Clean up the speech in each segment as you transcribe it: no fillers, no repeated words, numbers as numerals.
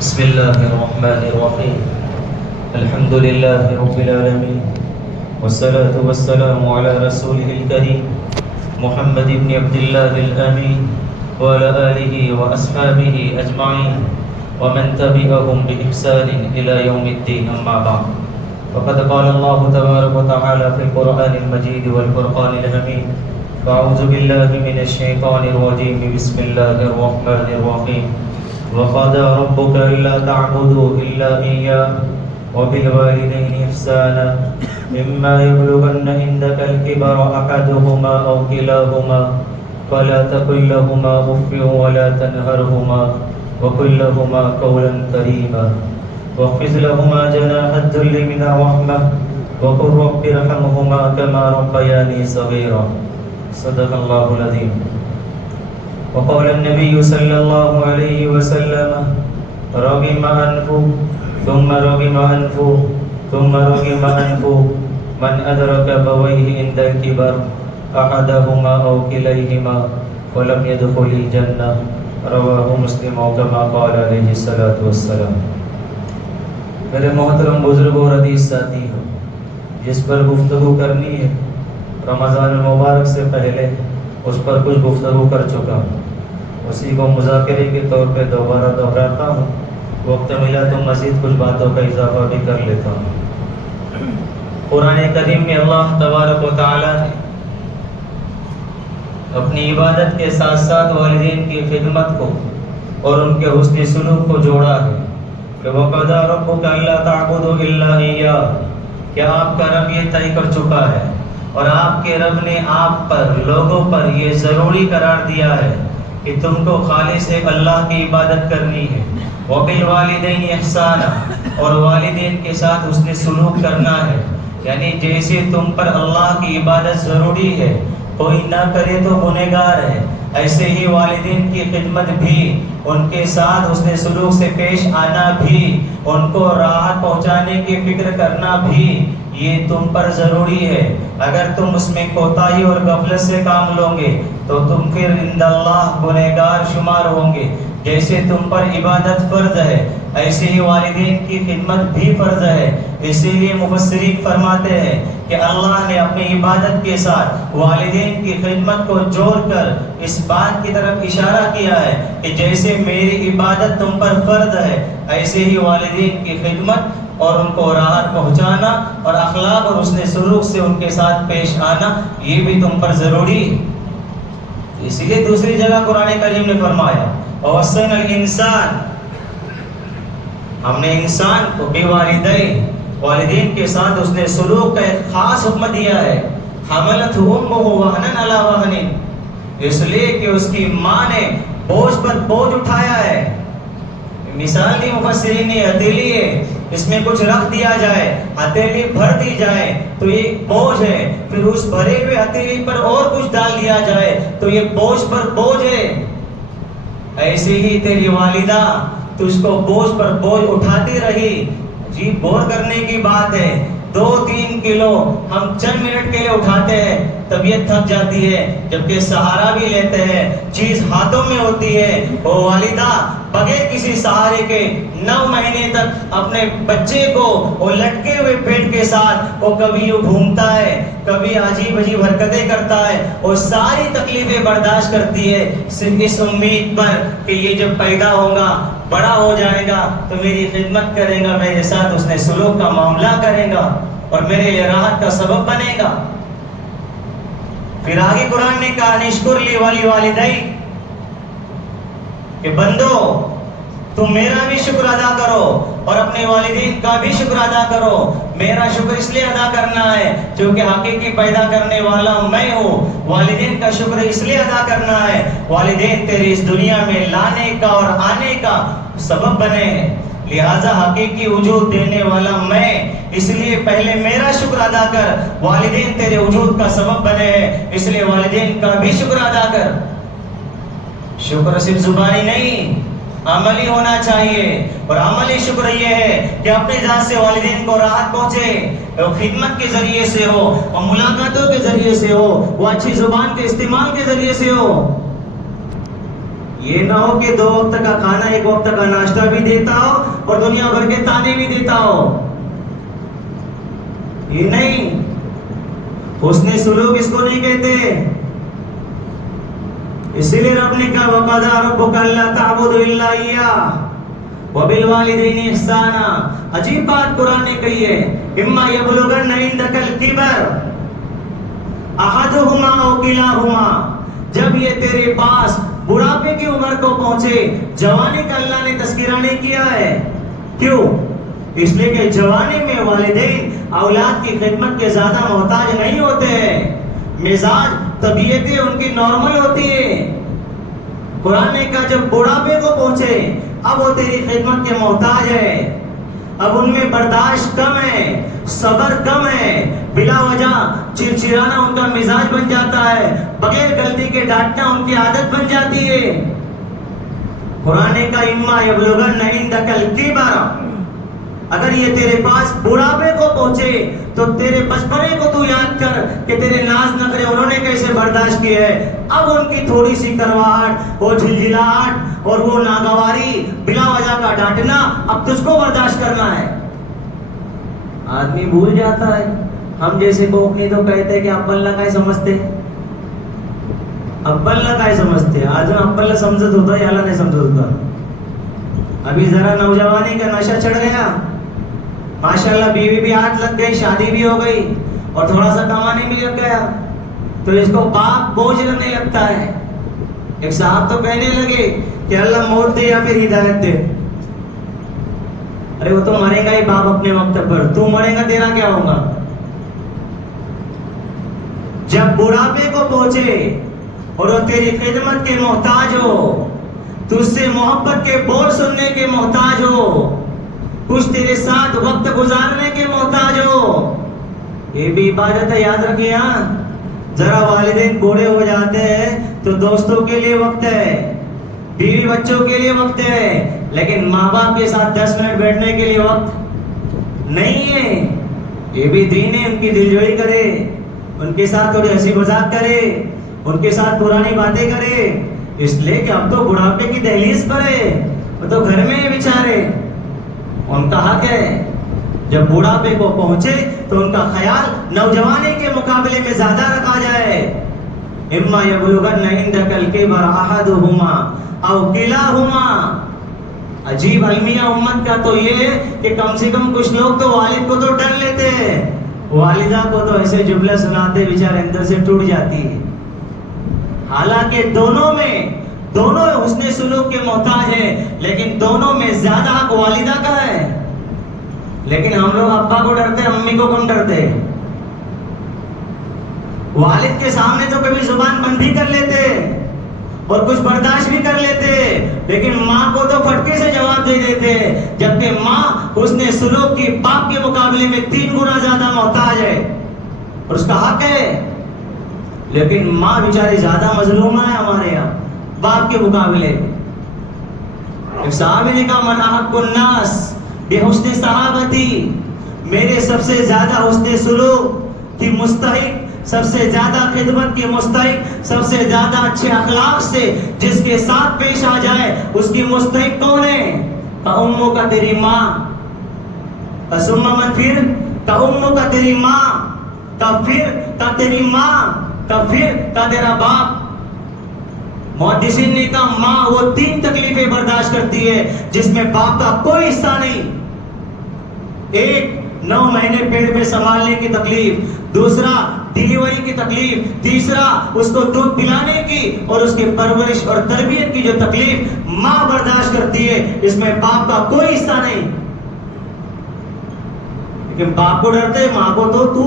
بسم الله الرحمن الرحيم. الحمد لله رب العالمين، والصلاة والسلام على رسوله الكريم محمد بن عبد الله الأمين وعلى آله وأصحابه أجمعين ومن تبعهم بإحسان إلى يوم الدين. أما بعد، فقد قال الله تبارك وتعالى في القرآن المجيد والفرقان الحميد: أعوذ بالله من الشيطان الرجيم. بسم الله الرحمن الرحيم. وقضى ربك ألا تعبدوا إلا إياه وبالوالدين إحسانا إما يبلغن عندك الكبر أحدهما أو كلاهما فلا تقل لهما أف ولا تنهرهما وقل لهما قولا كريما واخفض لهما جناح الذل من الرحمة وقل رب ارحمهما كما ربياني صغيرا. صدق الله العظيم. وقال النبي صلى الله عليه وسلم: رغم أنفه ثم رغم أنفه ثم رغم أنفه من أدرك أبويه عند الكبر أحدهما أو كليهما ولم يدخل الجنة. رواه مسلم أو كما قال عليه الصلاة والسلام. میرے محترم بزرگوں اور حدیث ساتھی ہو، جس پر گفتگو کرنی ہے رمضان المبارک سے پہلے اس پر کچھ گفتگو کر چکا ہوں، اسی کو مذاکرے کے طور پہ دوبارہ دہراتا ہوں. وقت ملا تو مزید کچھ باتوں کا اضافہ بھی کر لیتا ہوں. قرآن کریم میں اللہ تبارک و تعالی نے اپنی عبادت کے ساتھ ساتھ والدین کی خدمت کو اور ان کے حسن سلوک کو جوڑا ہے کہ وَقَضَىٰ رَبُّكَ أَلَّا تَعْبُدُوا إِلَّا إِيَّاهُ، کہ آپ کا رب یہ طے کر چکا ہے اور آپ کے رب نے آپ پر، لوگوں پر یہ ضروری قرار دیا ہے کہ تم کو خالص ایک اللہ کی عبادت کرنی ہے. وَبِالْوَالِدَيْنِ إِحْسَانًا، اور والدین کے ساتھ اس نے سلوک کرنا ہے. یعنی جیسے تم پر اللہ کی عبادت ضروری ہے، کوئی نہ کرے تو گنہگار ہے، ایسے ہی والدین کی خدمت بھی، ان کے ساتھ اس نے سلوک سے پیش آنا بھی، ان کو راحت پہنچانے کی فکر کرنا بھی، یہ تم پر ضروری ہے. اگر تم اس میں کوتاہی اور غفلت سے کام لو گے تو تم پھر عند اللہ گنہگار شمار ہوں گے. جیسے تم پر عبادت فرض ہے، ایسے ہی والدین کی خدمت بھی فرض ہے. اسی لیے مفسرین فرماتے ہیں کہ اللہ نے اپنی عبادت کے ساتھ والدین کی خدمت کو جوڑ کر اس بات کی طرف اشارہ کیا ہے کہ جیسے میری عبادت تم پر فرض ہے، ایسے ہی والدین کی خدمت اور ان کو راحت پہنچانا اور اخلاق اور حسن سلوک سے ان کے ساتھ پیش آنا یہ بھی تم پر ضروری ہے. اسی لیے دوسری جگہ قرآن کریم نے فرمایا: وَوَصَّيْنَا الْإِنسَانَ، ہم نے انسان کو بِوَالِدَيْنِ، والدین کے ساتھ اس نے سلوک کا ایک خاص حکم دیا ہے. حَمَلَتْهُ أُمُّهُ وَهْنًا عَلَى وَهْنٍ، اس لیے کہ اس کی ماں نے بوجھ پر بوجھ اٹھایا ہے. مثال دی مفسرین نے ہتھیلی ہے، اس میں کچھ رکھ دیا جائے، ہتھیلی بھر دی جائے تو یہ بوجھ ہے، پھر اس بھرے ہوئے ہتھیلی پر اور کچھ ڈال دیا جائے تو یہ بوجھ پر بوجھ ہے. ایسے ہی تیری والدہ تجھ کو بوجھ پر بوجھ اٹھاتی رہی. جی بور کرنے کی بات ہے، 2-3 کلو ہم چند منٹ کے لیے اٹھاتے ہیں، طبیعت تھک جاتی ہے، جبکہ سہارا بھی لیتے ہیں، چیز ہاتھوں میں ہوتی ہے. وہ والدہ بغیر کسی سہارے کے 9 مہینے تک اپنے بچے کو وہ لٹکے ہوئے پیٹ کے ساتھ وہ کبھی یوں گھومتا ہے، کبھی عجیب عجیب حرکتیں کرتا ہے، وہ ساری تکلیفیں برداشت کرتی ہے صرف اس امید پر کہ یہ جب پیدا ہوگا، بڑا ہو جائے گا تو میری خدمت کرے گا، میرے ساتھ اس نے سلوک کا معاملہ کرے گا اور میرے لیے راحت کا سبب بنے گا. پھر آگے قرآن نے کہا: نشکر لی ولی والدئی، کہ بندو تم میرا بھی شکر ادا کرو اور اپنے والدین کا بھی شکر ادا کرو. میرا شکر اس لیے ادا کرنا ہے کیونکہ حقیقی پیدا کرنے والا میں ہوں. والدین کا شکر اس لیے ادا کرنا ہے، والدین تیری اس دنیا میں لانے کا اور آنے کا سبب بنے ہیں، لہذا حقیقی وجود دینے والا میں، اس لیے پہلے میرا شکر ادا کر. والدین تیرے وجود کا سبب بنے ہیں، اس لیے والدین کا بھی شکر ادا کر. شکر صرف زبانی نہیں، عملی ہونا چاہیے. اور عملی شکر یہ ہے کہ اپنی ذات سے والدین کو راحت پہنچے، وہ خدمت کے ذریعے سے ہو، وہ ملاقاتوں کے ذریعے سے ہو، وہ اچھی زبان کے استعمال کے ذریعے سے ہو. یہ نہ ہو کہ 2 وقت کا کھانا 1 وقت کا ناشتہ بھی دیتا ہو اور دنیا بھر کے تانے بھی دیتا ہو. یہ نہیں. حسن سلوک اس کو نہیں کہتے. اسی لیے رب نے کہا وَقَضَىٰ رَبُّكَ أَلَّا تَعْبُدُوا إِلَّا إِيَّاهُ وَبِالْوَالِدَيْنِ إِحْسَانًا. عجیب بات قرآن نے کہی ہے. إِمَّا يَبْلُغَنَّ عِندَكَ الْكِبَرَ أَحَدُهُمَا أَوْ كِلَاهُمَا. جب یہ تیرے پاس بڑھاپے کی عمر کو پہنچے. جوانی کا اللہ نے تذکرہ نہیں کیا ہے. کیوں؟ اس لیے کہ جوانی میں والدین اولاد کی خدمت کے زیادہ محتاج نہیں ہوتے ہیں. مزاج طبیعتیں ان کی نارمل ہوتی ہے. قرآن نے کہا جب بڑھاپے کو پہنچے اب وہ تیری خدمت کے محتاج ہے. اب ان میں برداشت کم ہے, صبر کم ہے, بلا وجہ چڑچڑانا ان کا مزاج بن جاتا ہے, بغیر غلطی کے ڈانٹنا ان کی عادت بن جاتی ہے. قرآن نے کہا اما یبلغن عندک الکبر. اگر یہ تیرے پاس بڑھاپے کو پہنچے تو تیرے بچپنے کو تو یاد کر کہ تیرے ناز نخرے انہوں نے کیسے برداشت کیے ہے. اب ان کی تھوڑی سی کرواہٹ, وہ جھلجھلاہٹ اور وہ ناگواری, بلا وجہ کا ڈانٹنا اب تجھ کو برداشت کرنا ہے. آدمی بھول جاتا ہے. ہم جیسے کوکنی تو کہتے ہیں کہ اپلہ کا ہی سمجھتے, اپلہ کا ہی سمجھتے. آج اپلہ سمجھت ہوتا ہے اللہ نہیں سمجھت ہوتا. ابھی ذرا نوجوانی کا نشہ چڑھ گیا, ماشاءاللہ بیوی بھی ہاتھ لگ گئی, شادی بھی ہو گئی اور تھوڑا سا کمانے بھی لگ گیا تو اس کو باپ بوجھ لگنے لگتا ہے. ایک صاحب تو کہنے لگے کہ اللہ موت دے یا پھر ہدایت دے. ارے وہ تو مرے گا ہی باپ اپنے وقت پر, تو مرے گا تیرا کیا ہوگا. جب بڑھاپے کو پہنچے اور وہ تیری خدمت کے محتاج ہو, تجھ سے محبت کے بول سننے کے محتاج ہو, کچھ تیرے ساتھ وقت گزارنے کے محتاج ہو. یہ بھی عبادت ہے, یاد رکھیے. ذرا والدین بوڑھے ہو جاتے ہیں تو دوستوں کے لیے وقت ہے, بیوی بچوں کے لیے وقت ہے, لیکن ماں باپ کے ساتھ 10 منٹ بیٹھنے کے لیے وقت نہیں ہے. یہ بھی دین ہے. ان کی دلجوئی کرے, ان کے ساتھ تھوڑی ہنسی مذاق کرے, ان کے ساتھ پرانی باتیں کرے. اس لیے کہ اب تو بڑھاپے کی دہلیز پر ہے, وہ تو گھر میں ہی بیچارے. ان کا حق ہے جب بڑھاپے کو پہنچے تو ان کا خیال نوجوانی کے مقابلے میں زیادہ رکھا جائے. اما یبلغن عندک الکبر احدهما او کلاهما. عجیب المیہ امت کا تو یہ ہے کہ کم سے کم کچھ لوگ تو والد کو تو ڈر لیتے ہیں, والدہ کو تو ایسے جملے سناتے بیچارے اندر سے ٹوٹ جاتی ہے. حالانکہ دونوں حسن سلوک کے محتاج ہیں, لیکن دونوں میں زیادہ حق والدہ کا ہے. لیکن ہم لوگ ابا کو ڈرتے, امی کو کم ڈرتے. والد کے سامنے تو کبھی زبان بند بھی کر لیتے اور کچھ برداشت بھی کر لیتے, لیکن ماں کو تو پھٹکے سے جواب دے دیتے, جبکہ ماں حسن سلوک کی باپ کے مقابلے میں 3 گنا زیادہ محتاج ہے اور اس کا حق ہے. لیکن ماں بیچاری زیادہ مظلومہ ہے ہمارے یہاں باپ کے مقابلے. ایک صحابی نے کہا من احق الناس بحسن صحابتی. میرے سب سے زیادہ حسن سلوک کی مستحق, سب سے زیادہ خدمت کی مستحق, سب سے زیادہ اچھے اخلاق سے جس کے ساتھ پیش آ جائے اس کی مستحق کون ہے؟ امو کا تیری ماں. ثم من, پھر امو کا تیری ماں, تب پھر کا تیری ماں, تب پھر کا تیرا باپ. محدثین نے کہا ماں وہ 3 تکلیفیں برداشت کرتی ہے جس میں باپ کا کوئی حصہ نہیں. ایک 9 مہینے پیٹ میں سنبھالنے کی تکلیف, دوسرا ڈیلیوری کی تکلیف, تیسرا اس کو دودھ پلانے کی اور اس کی پرورش اور تربیت کی جو تکلیف ماں برداشت کرتی ہے, اس میں باپ کا کوئی حصہ نہیں. لیکن باپ کو ڈرتے, ماں کو تو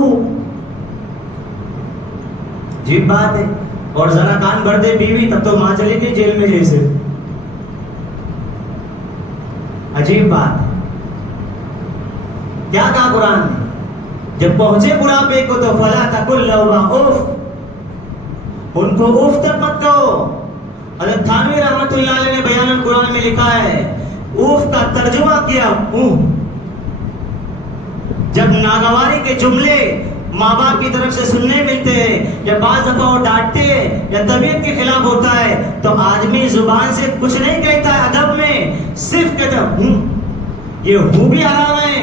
عجیب بات ہے. اور ذرا کان بھر دے بیوی تب تو ماں چلے گئی جیل میں جیسے. عجیب بات ہے. کیا کہا قرآن نے؟ جب پہنچے بڑھاپے کو تو فلا تقل لهما اف, ان کو اف تک مت کہو. حضرت تھانوی رحمۃ اللہ علیہ نے بیان القرآن میں لکھا ہے اف کا ترجمہ کیا. جب ناگواری کے جملے ماں باپ کی طرف سے سننے ملتے ہیں یا بعض دفعہ وہ ڈانٹتے ہیں یا طبیعت کے خلاف ہوتا ہے تو آدمی زبان سے کچھ نہیں کہتا ہے، ادب میں صرف کہتا ہوں، یہ ہو بھی حرام ہے،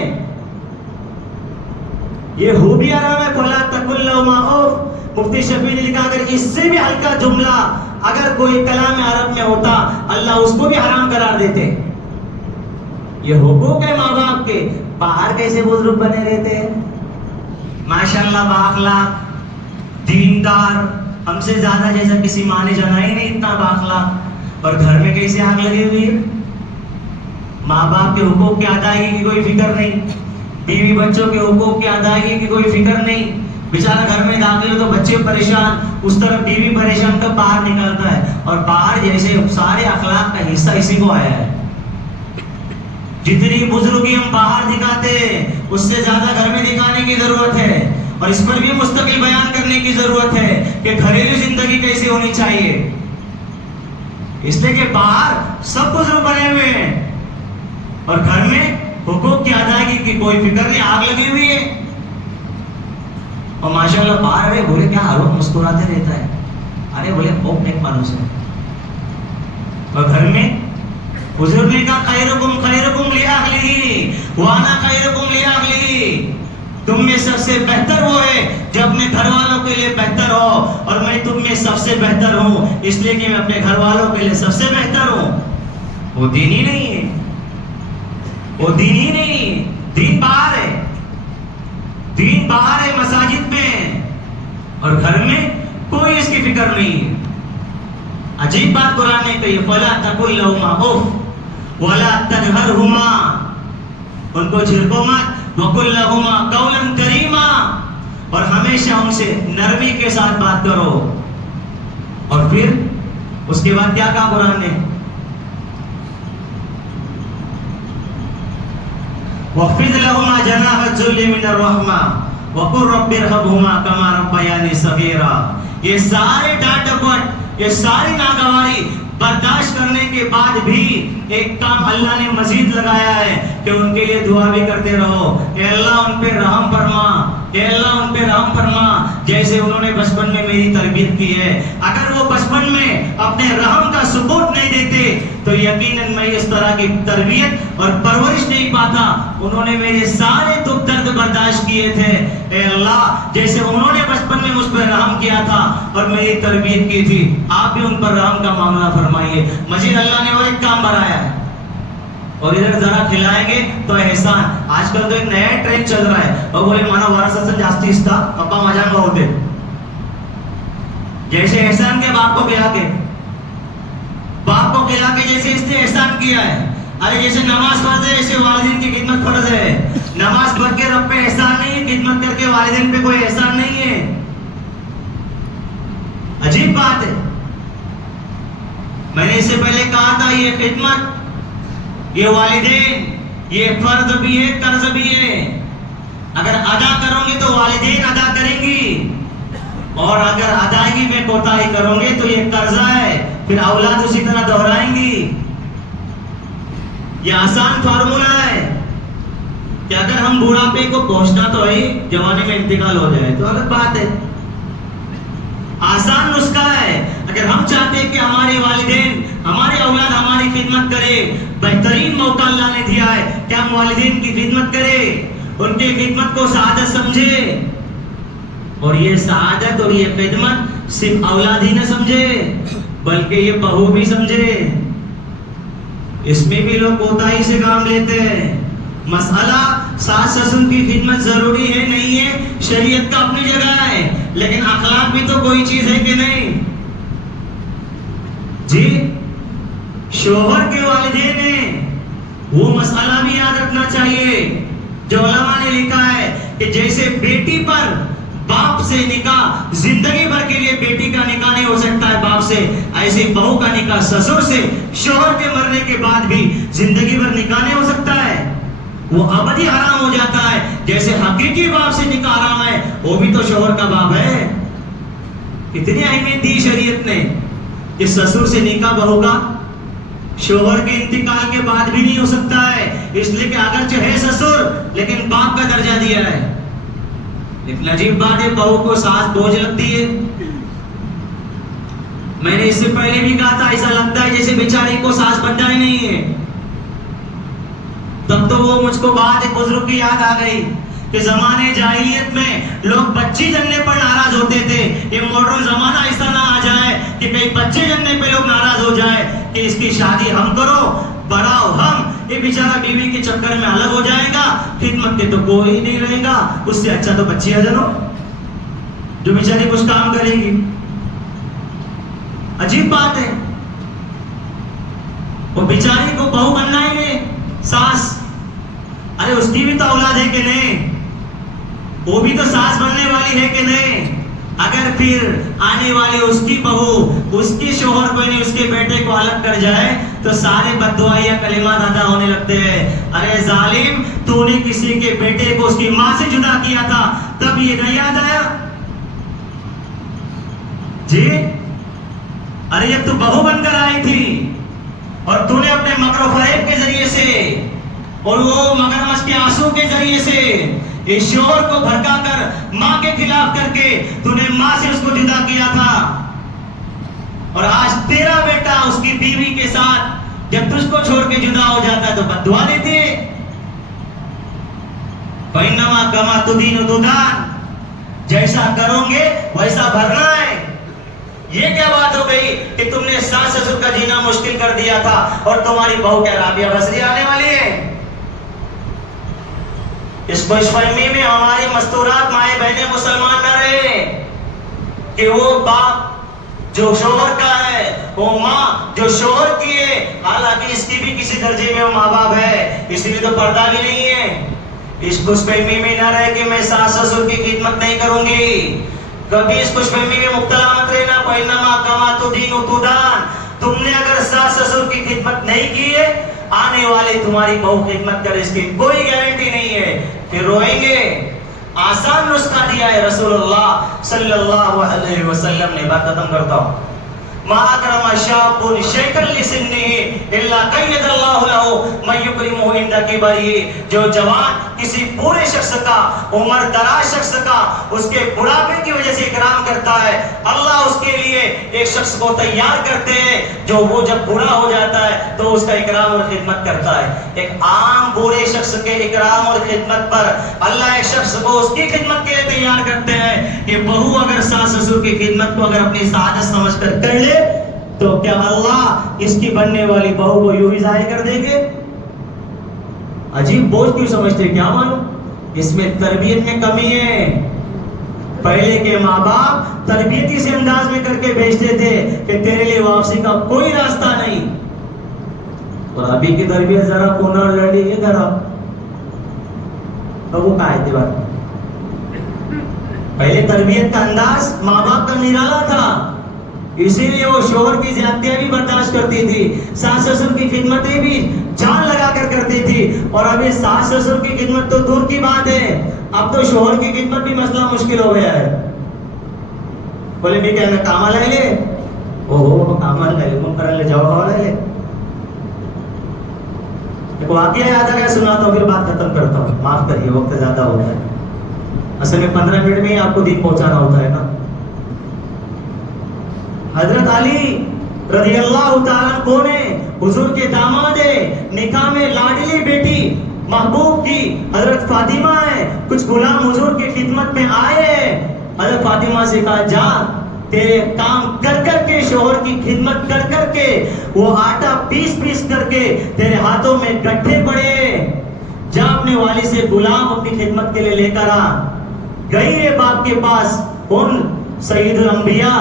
یہ ہو بھی حرام ہے. فلا تقل لهما اف. مفتی شفیع نے لکھا اگر اس سے بھی ہلکا جملہ اگر کوئی کلام عرب میں ہوتا اللہ اس کو بھی حرام قرار دیتے. یہ حقوق ہے ماں باپ کے. باہر کیسے بزرگ بنے رہتے ہیں ماشاءاللہ، بااخلاق، دیندار، ہم سے زیادہ جیسا کسی ماں نے جانا ہی نہیں اتنا بااخلاق، اور گھر میں کیسے آگ لگی ہوئی ہے. ماں باپ کے حقوق کی ادائیگی کی کوئی فکر نہیں، بیوی بچوں کے حقوق کی ادائیگی کی کوئی فکر نہیں. بیچارہ گھر میں داخل ہو تو بچے پریشان، اس طرف بیوی پریشان، تو باہر نکلتا ہے اور باہر جیسے سارے اخلاق کا حصہ اسی کو آیا ہے. جتنی بزرگی ہم باہر دکھاتے ہیں اس سے زیادہ گھر میں دکھانے کی ضرورت ہے، اور اس پر بھی مستقل بیان کرنے کی ضرورت ہے کہ گھریلو زندگی کیسے ہونی چاہیے. اس لیے کہ باہر سب بزرگ بنے ہوئے ہیں اور گھر میں حقوق کی ادائیگی کی کوئی فکر نہیں، آگ لگی ہوئی ہے. اور ماشاءاللہ باہر ارے بولے کیا ہر وقت مسکراتے رہتا ہے، ارے بولے خوب نیک مانوس ہے. اور گھر میں بزرگ نے کہا خیرکم خیرکم لأہلہ وانا خیرکم لأہلی. تم میں سب سے بہتر وہ ہے جو اپنے گھر والوں کے لیے بہتر ہو، اور میں تم میں سب سے بہتر ہوں اس لیے کہ میں اپنے گھر والوں کے لیے سب سے بہتر ہوں. وہ دین ہی نہیں ہے، وہ دین ہی نہیں، دین باہر ہے، دین باہر ہے مساجد میں، اور گھر میں کوئی اس کی فکر نہیں ہے. عجیب بات قرآن نے کہی فلا تقل لهما اف ولا تنهرهما. ان کو جھڑکو مت، وقل لهما قولا کریما، اور ہمیشہ ان سے نرمی کے ساتھ بات کرو. اور پھر اس کے بعد کیا کہا قرآن نے؟ وَخْفِضْ لَهُمَا جَنَاحَ الذُّلِّ مِنَ الرَّحْمَةِ وَقُلْ رَبِّ ارْحَمْهُمَا كَمَا رَبَّيَانِي صَغِيرًا. یہ سارے ڈانٹ ڈپٹ، یہ ساری ناگواری برداشت کرنے کے بعد بھی ایک کام اللہ نے مزید لگایا ہے کہ ان کے لیے دعا بھی کرتے رہو. اے اللہ ان پہ رحم فرما، اے اللہ ان پہ رحم فرما، جیسے انہوں نے بچپن میں میری تربیت کی ہے. اگر وہ بچپن میں اپنے رحم کا ثبوت نہیں دیتے تو یقیناً میں اس طرح کی تربیت اور پرورش نہیں پاتا. انہوں نے میرے سارے دکھ درد برداشت کیے تھے. اے اللہ جیسے انہوں نے بچپن میں مجھ پر رحم کیا تھا اور میری تربیت کی تھی، آپ بھی ان پر رحم کا معاملہ فرمائیے. مزید اللہ نے اور ایک کام بڑھایا ہے، اور ادھر ذرا کھلائیں گے تو احسان. آج کل تو ایک نیا ٹرینڈ چل رہا ہے، اور بولے مانا وارثت سے جاستی استا ابا مجان کا ہوتے، جیسے احسان کے باپ کو کھلا کے، باپ کو کھلا کے جیسے اس نے احسان کیا ہے. ارے جیسے نماز فرض ہے ایسے والدین کی خدمت فرض ہے. نماز پڑھ کے رب پہ احسان نہیں ہے، خدمت کر کے والدین پہ کوئی احسان نہیں ہے. عجیب بات ہے. میں نے اس سے پہلے کہا تھا یہ خدمت، یہ والدین، یہ فرض بھی ہے، قرض بھی ہے. اگر ادا کرو گے تو والدین ادا کریں گی، اور اگر ادائیگی میں کوتاہی کرو گے تو یہ قرضہ ہے، پھر اولاد اسی طرح دہرائیں گی. یہ آسان فارمولا ہے کہ اگر ہم بوڑھاپے کو پہنچنا تو ہے جوانی میں انتقال ہو جائے تو الگ بات ہے. آسان نسخہ ہے. اگر ہم چاہتے ہیں کہ ہمارے والدین، ہمارے اولاد ہماری خدمت کرے، بہترین موقع اللہ نے دیا ہے کہ ہم والدین کی خدمت کریں، ان کی خدمت کو سعادت سمجھے. اور یہ سعادت اور یہ خدمت صرف اولاد ہی نہ سمجھے بلکہ یہ بہو بھی سمجھے. اس میں بھی لوگ کوتاہی سے کام لیتے ہیں. مسئلہ ساس سسر کی خدمت ضروری ہے نہیں ہے، شریعت کا اپنی جگہ ہے، لیکن اخلاق بھی تو کوئی چیز ہے کہ نہیں جی. شوہر کے والدین ہیں، وہ مسئلہ بھی یاد رکھنا چاہیے. جو علماء نے لکھا ہے کہ جیسے بیٹی پر باپ سے نکاح زندگی بھر کے لیے بیٹی کا نکاح نہیں ہو سکتا ہے باپ سے، ایسے بہو کا نکاح سسر سے شوہر کے مرنے کے بعد بھی زندگی بھر نکاح نہیں ہو سکتا ہے، وہ ابدی حرام ہو جاتا ہے. جیسے حقیقی باپ سے نکاح حرام ہے، وہ بھی تو شوہر کا باپ ہے. کتنی اہمیت دی شریعت نے کہ سسر سے نکاح بہو کا شوہر کے انتقال کے بعد بھی نہیں ہو سکتا ہے، اس لیے کہ اگرچہ ہے سسر لیکن باپ کا درجہ دیا ہے. لیکن عجیب بات ہے بہو کو ساس بوجھ لگتی ہے. میں نے اس سے پہلے بھی کہا تھا ایسا لگتا ہے جیسے بیچاری کو ساس بننا ہی نہیں ہے. تب تو وہ مجھ کو بات ایک بزرگ کی یاد آ گئی کہ زمانے جاہلیت میں لوگ بچی جننے پر ناراض ہوتے تھے. یہ ماڈرن زمانہ ایسا نہ آ جائے کہ کئی بچے جننے پہ لوگ ناراض ہو جائے کہ اس کی شادی ہم کرو بڑھاؤ ہم. یہ بیچارہ بیوی کے چکر میں الگ ہو جائے گا, خدمت کے تو کوئی نہیں رہے گا. اس سے اچھا تو بچیاں جنو جو بیچاری کچھ کام کرے گی. عجیب بات ہے, وہ بیچاری کو بہو بننا ہی نہیں ساس. ارے اس کی بھی تو اولاد ہے کہ نہیں, وہ بھی تو ساس بننے والی ہے کہ نہیں. اگر پھر آنے والی اس کی بہو اس کے شوہر کو نہیں اس کے بیٹے کو الگ کر جائے تو سارے بد دعائیاں کلمات ادا ہونے لگتے ہیں. ارے ظالم, تو نے کسی کے بیٹے کو اس کی ماں سے جدا کیا تھا تب یہ نہیں یاد آیا جی؟ ارے جب تو بہو بن کر آئی تھی اور تو نے اپنے مکر و فریب کے ذریعے سے اور وہ مگرمچھ کے آنسو کے ذریعے سے اس شوہر کو بھڑکا کر ماں کے خلاف کر کے تو نے ماں سے اس کو جدا کیا تھا. اور آج تیرا بیٹا اس کی بیوی کے ساتھ جب تجھ کو چھوڑ کے جدا ہو جاتا ہے تو بد دعا دیتی ہے. فَإِنَّمَا كَمَا تُدِينُ تُدَانُ, جیسا کرو گے ویسا بھرنا ہے. یہ کیا بات ہو گئی کہ تم نے ساس سسر کا جینا مشکل کر دیا تھا اور تمہاری بہو کیا رابعہ بصری آنے والی ہے؟ اس خوش فہمی میں ہماری مستورات مائیں بہنیں مسلمان نہ رہے کہ وہ باپ جو شوہر کا ہے, وہ ماں جو شوہر کی ہے, حالانکہ اس کی بھی کسی درجے میں وہ ماں باپ ہے, اس لیے تو پردہ بھی نہیں ہے. اس خوش فہمی میں نہ رہے کہ میں ساس سسر کی خدمت نہیں کروں گی. کبھی اس خوش فہمی میں مبتلا مت رہنا. فَإِنَّمَا كَمَا تُدِينُ تُدَانُ, تم نے اگر ساس سسر کی خدمت نہیں کی ہے, آنے والے تمہاری بہو خدمت کرے اس کی کوئی گارنٹی نہیں ہے. پھر روئیں گے. آسان نسخہ دیا ہے رسول اللہ صلی اللہ علیہ وسلم نے. بات ختم کرتا ہوں. مَا أَكْرَمَ شَابٌ شَيْخًا لِسِنِّهِ إِلَّا قَيَّدَ اللَّهُ لَهُ مَن يُكْرِمُهُ عِندَ كِبَرِهِ. جو جوان کسی بوڑھے شخص کا, عمر دراز شخص کا اس کے بڑھاپے کی وجہ سے اکرام کرتا ہے, اللہ اس کے لیے ایک شخص کو تیار کرتے ہیں جو وہ جب بوڑھا ہو جاتا ہے تو اس کا اکرام اور خدمت کرتا ہے. ایک عام بوڑھے شخص کے اکرام اور خدمت پر اللہ ایک شخص کو اس کی خدمت کے لیے تیار کرتے ہیں کہ بہو اگر ساس سسر کی خدمت کو اگر اپنی سعادت سمجھ کر کر لے تو کیا اللہ اس کی بننے والی بہو کو یوں ہی ظاہر کر دیں گے؟ عجیب بوجھ کیوں سمجھتے, کیا معلوم اس میں تربیت میں کمی ہے. پہلے کے ماں باپ تربیتی سے انداز میں کر کے بھیجتے تھے کہ تیرے لیے واپسی کا کوئی راستہ نہیں. اور ابھی کی تربیت ذرا کونا لڑی ہے ذرا اب وہ کا اعتبار. پہلے تربیت کا انداز ماں باپ کا نرالا تھا, اسی لیے وہ شوہر کی زیادتیاں بھی برداشت کرتی تھی, ساس سسر کی خدمتیں بھی جان لگا کر کرتی تھی. اور ابھی ساس سسر کی خدمت تو دور کی بات ہے, اب تو شوہر کی خدمت بھی مسئلہ مشکل ہو گیا ہے. بولے بھی کہنا کاما لے لے, اوہو کاما لے لے, کر لے جاؤ ہو لے لے. ایک واقعہ یاد آ گیا, سناتا ہوں پھر بات ختم کرتا ہوں, معاف کریے وقت زیادہ ہوتا ہے. اصل میں 15 منٹ میں ہی آپ کو دین پہنچانا ہوتا ہے نا. حضرت علی رضی اللہ تعالیٰ کون ہے؟ حضور کے داماد ہے, نکاح میں لاڈلی بیٹی محبوب کی حضرت فاطمہ ہے. کچھ غلام حضور کی خدمت میں آئے ہیں. حضرت فاطمہ سے کہا جا تیرے کام کر کر کے شوہر کی خدمت کر کر کے وہ آٹا پیس کر کے تیرے ہاتھوں میں گٹھے پڑے, جا اپنے والد سے غلام اپنی خدمت کے لیے لے کر آ. گئی ہے باپ کے پاس, ان سید الانبیاء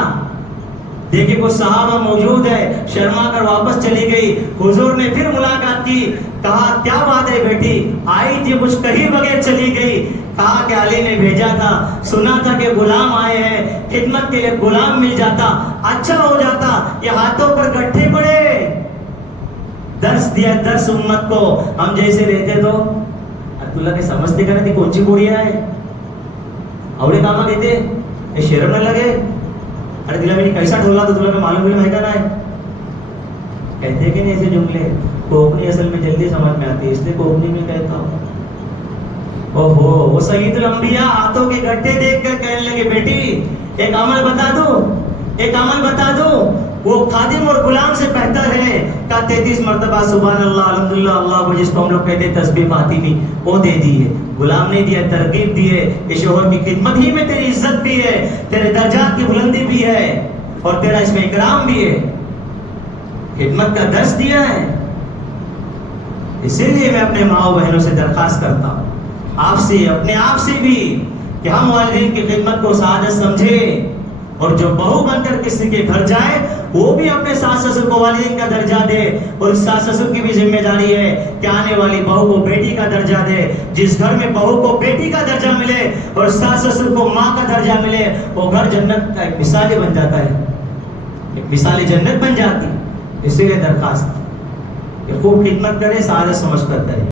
دیکھے کوئی صحابہ موجود ہے, شرما کر واپس چلی گئی. حضور نے پھر ملاقات کی, کہا کیا بات ہے بیٹی, آئی تھی کچھ کہیں بغیر چلی گئی. کہا کہ علی نے بھیجا تھا, سنا تھا کہ غلام آئے ہیں, خدمت کے لیے غلام مل جاتا اچھا ہو جاتا, یہ ہاتھوں پر گٹھے پڑے. درس دیا درس امت کو. ہم جیسے رہتے تو عبداللہ کے سمجھتے کرے تھی کون سی بوڑھیا ہے, اوڑے کاما دیتے یہ شرم نہ لگے. ارے دلا میں کیسا ڈھولا تو تمہیں معلوم بھی نہیں ہے. کہتے کہ نہیں ایسے جملے کوکنی اصل میں جلدی سمجھ میں آتی ہے, اس لیے کوکنی میں کہتا ہوں. اوہو وہ سید الانبیاء ہاتھوں کے گڈھے دیکھ کر کہنے لگے بیٹی ایک عمل بتا دو، ایک عمل بتا دو، وہ خادم اور غلام سے بہتر ہے۔ کہا 33 مرتبہ سبحان اللہ الحمدللہ اللہ کو جس کو ہم لوگ کہتے ہیں تسبیح فاطمی وہ دے دیے، غلام نے دیا، ترغیب دیے کہ شوہر کی خدمت ہی میں تیری عزت بھی ہے، تیرے درجات کی بلندی بھی ہے اور تیرا اس میں اکرام بھی ہے، خدمت کا درس دیا ہے۔ اسی لیے میں اپنے ماں بہنوں سے درخواست کرتا ہوں، آپ سے، اپنے آپ سے بھی، کہ ہم والدین کی خدمت کو سعادت سمجھے، اور جو بہو بن کر کسی کے گھر جائے وہ بھی اپنے ساس سسر کو والدین کا درجہ دے، اور اس ساس سسر کی بھی ذمہ داری ہے کہ آنے والی بہو کو بیٹی کا درجہ دے۔ جس گھر میں بہو کو بیٹی کا درجہ ملے اور ساس سسر کو ماں کا درجہ ملے، وہ گھر جنت کا ایک مثال بن جاتا ہے، ایک مثال جنت بن جاتی۔ اسی لیے درخواست کہ خوب خدمت کرے، سعادت سمجھ کر کرے۔